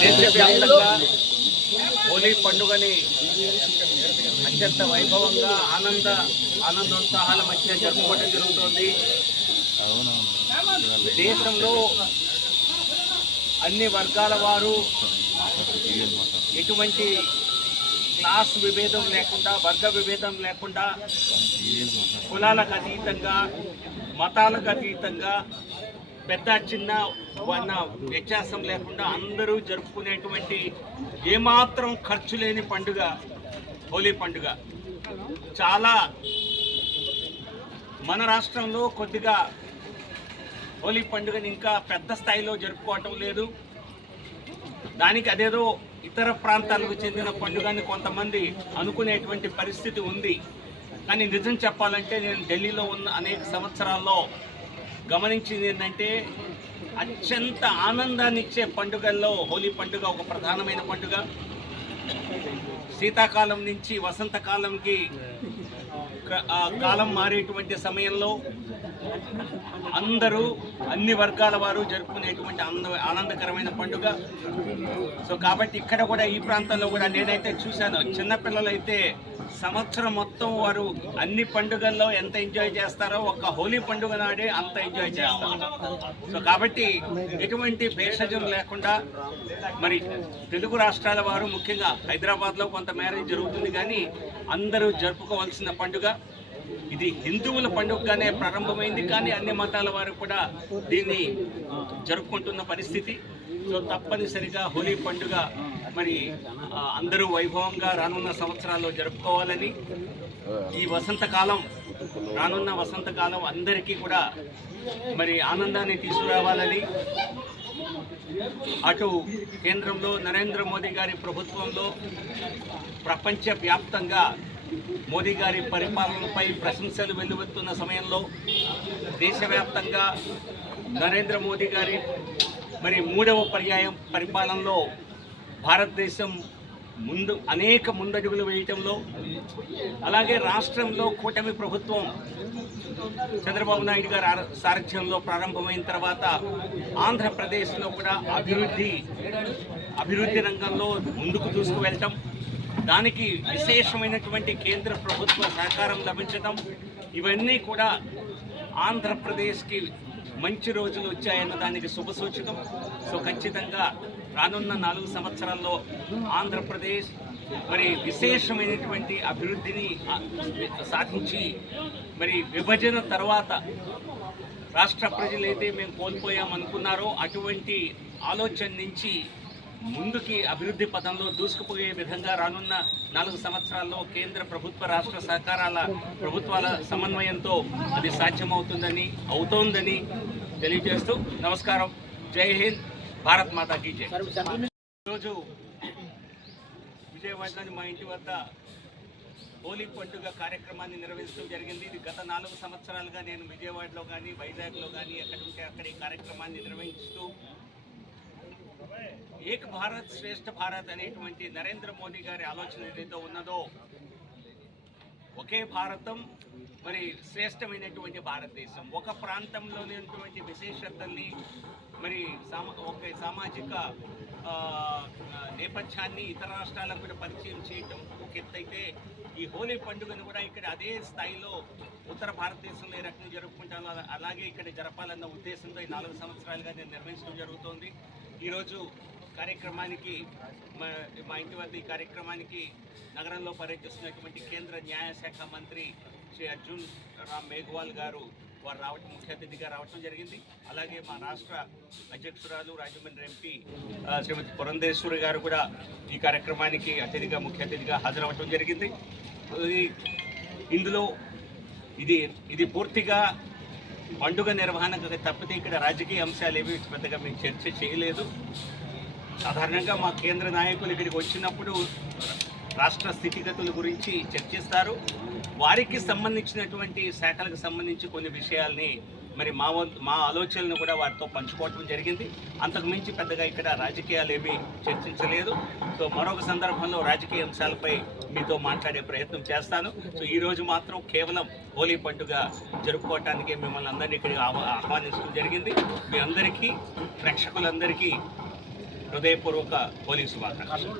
దేశవ్యాప్తంగా హోలీ పండుగని అత్యంత వైభవంగా ఆనంద ఆనందోత్సాహాల మధ్య జరుపుకోవడం జరుగుతోంది. దేశంలో అన్ని వర్గాల వారు ఎటువంటి క్లాస్ విభేదం లేకుండా వర్గ విభేదం లేకుండా కులాలకు అతీతంగా మతాలకు అతీతంగా పెద్ద చిన్న వన్న వ్యత్యాసం లేకుండా అందరూ జరుపుకునేటువంటి ఏమాత్రం ఖర్చు లేని పండుగ హోలీ పండుగ. చాలా మన రాష్ట్రంలో కొద్దిగా హోలీ పండుగని ఇంకా పెద్ద స్థాయిలో జరుపుకోవటం లేదు. దానికి అదేదో ఇతర ప్రాంతాలకు చెందిన పండుగని కొంతమంది అనుకునేటువంటి పరిస్థితి ఉంది. కానీ నిజం చెప్పాలంటే నేను ఢిల్లీలో ఉన్న అనేక సంవత్సరాల్లో గమనించింది ఏంటంటే అత్యంత ఆనందాన్ని ఇచ్చే పండుగల్లో హోలీ పండుగ ఒక ప్రధానమైన పండుగ. శీతాకాలం నుంచి వసంతకాలంకి కాలం మారేటువంటి సమయంలో అందరూ అన్ని వర్గాల వారు జరుపుకునేటువంటి ఆనంద ఆనందకరమైన పండుగ. సో కాబట్టి ఇక్కడ కూడా ఈ ప్రాంతంలో కూడా నేనైతే చూశాను. చిన్నపిల్లలైతే సంవత్సరం మొత్తం వారు అన్ని పండుగల్లో ఎంత ఎంజాయ్ చేస్తారో ఒక్క హోలీ పండుగ నాడే అంత ఎంజాయ్ చేస్తారు. సో కాబట్టి ఎటువంటి భేషజం లేకుండా మరి తెలుగు రాష్ట్రాల వారు ముఖ్యంగా హైదరాబాద్లో కొంత మ్యారేజ్ జరుగుతుంది కానీ అందరూ జరుపుకోవాల్సిన పండుగ. ఇది హిందువుల పండుగగానే ప్రారంభమైంది కానీ అన్ని మతాల వారు కూడా దీన్ని జరుపుకుంటున్న పరిస్థితి. సో తప్పనిసరిగా హోలీ పండుగ మరి అందరూ వైభవంగా రానున్న సంవత్సరాల్లో జరుపుకోవాలని ఈ వసంతకాలం రానున్న వసంతకాలం అందరికీ కూడా మరి ఆనందాన్ని తీసుకురావాలని అటు కేంద్రంలో నరేంద్ర మోదీ గారి ప్రభుత్వంలో ప్రపంచ వ్యాప్తంగా మోదీ గారి పరిపాలనపై ప్రశంసలు వెలువెత్తున్న సమయంలో దేశవ్యాప్తంగా నరేంద్ర మోదీ గారి మరి మూడవ పర్యాయం పరిపాలనలో భారతదేశం ముందు అనేక ముందడుగులు వేయటంలో అలాగే రాష్ట్రంలో కూటమి ప్రభుత్వం చంద్రబాబు నాయుడు గారి సారథ్యంలో ప్రారంభమైన తర్వాత ఆంధ్రప్రదేశ్లో కూడా అభివృద్ధి అభివృద్ధి రంగంలో ముందుకు తీసుకువెళ్ళటం దానికి విశేషమైనటువంటి కేంద్ర ప్రభుత్వ సహకారం లభించడం ఇవన్నీ కూడా ఆంధ్రప్రదేశ్కి మంచి రోజులు వచ్చాయన్న దానికి శుభసూచకం సో ఖచ్చితంగా రానున్న నాలుగు సంవత్సరాల్లో ఆంధ్రప్రదేశ్ మరి విశేషమైనటువంటి అభివృద్ధిని సాధించి మరి విభజన తర్వాత రాష్ట్ర ప్రజలైతే మేము కోల్పోయామనుకున్నారో అటువంటి ఆలోచన నుంచి ముందుకి అభివృద్ధి పథంలో దూసుకుపోయే విధంగా రానున్న నాలుగు సంవత్సరాల్లో కేంద్ర ప్రభుత్వ రాష్ట్ర సహకారాల ప్రభుత్వాల సమన్వయంతో అది సాధ్యమవుతుందని అవుతోందని తెలియజేస్తూ నమస్కారం. జై హింద్. భారత్ మాతా కీ జై. ఈరోజు విజయవాడలోని మా ఇంటి వద్ద హోలీ పండుగ కార్యక్రమాన్ని నిర్వహించడం జరిగింది. ఇది గత నాలుగు సంవత్సరాలుగా నేను విజయవాడలో కానీ వైజాగ్లో కానీ ఎక్కడ ఉంటే అక్కడ ఈ కార్యక్రమాన్ని నిర్వహిస్తూ ఏక్ భారత్ శ్రేష్ఠ భారత్ అనేటువంటి నరేంద్ర మోదీ గారి ఆలోచన ఏదైతే ఉన్నదో ఒకే భారతం మరి శ్రేష్టమైనటువంటి భారతదేశం. ఒక ప్రాంతంలోనేటువంటి విశేషతల్ని మరి సామా ఒక సామాజిక నేపథ్యాన్ని ఇతర రాష్ట్రాలకు కూడా పరిచయం చేయటం ఒక ఎత్తైతే ఈ హోలీ పండుగను కూడా ఇక్కడ అదే స్థాయిలో ఉత్తర భారతదేశంలో ఏ రకంగా జరుపుకుంటానో అలాగే ఇక్కడ జరపాలన్న ఉద్దేశంతో ఈ నాలుగు సంవత్సరాలుగా నేను నిర్వహించడం జరుగుతోంది. ఈరోజు కార్యక్రమానికి మా మా ఇంటి వద్ద ఈ కార్యక్రమానికి నగరంలో పర్యటిస్తున్నటువంటి కేంద్ర న్యాయశాఖ మంత్రి శ్రీ అర్జున్ రామ్ మేఘ్వాల్ గారు వారు రావటం ముఖ్య అతిథిగా రావటం జరిగింది. అలాగే మా రాష్ట్ర అధ్యక్షురాలు రాజమండ్రి ఎంపీ శ్రీమతి పురంధేశ్వరి గారు కూడా ఈ కార్యక్రమానికి అతిథిగా ముఖ్య అతిథిగా హాజరవటం జరిగింది. ఇందులో ఇది ఇది పూర్తిగా పండుగ నిర్వహణకు తప్పితే ఇక్కడ రాజకీయ అంశాలు ఏవి పెద్దగా మేము చర్చ చేయలేదు. సాధారణంగా మా కేంద్ర నాయకులు ఇక్కడికి వచ్చినప్పుడు రాష్ట్ర స్థితిగతుల గురించి చర్చిస్తారు. వారికి సంబంధించినటువంటి శాఖలకు సంబంధించి కొన్ని విషయాల్ని మరి మా మా ఆలోచనలను కూడా వారితో పంచుకోవటం జరిగింది. అంతకు మించి పెద్దగా ఇక్కడ రాజకీయాలు ఏమీ చర్చించలేదు. సో మరొక సందర్భంలో రాజకీయ అంశాలపై మీతో మాట్లాడే ప్రయత్నం చేస్తాను. సో ఈరోజు మాత్రం కేవలం హోలీ పండుగ జరుపుకోవటానికి మిమ్మల్ని అందరినీ ఇక్కడ ఆహ్వానించడం జరిగింది. మీ అందరికీ ప్రేక్షకులందరికీ హృదయపూర్వక పోలీసు శుభాకాంక్షలు.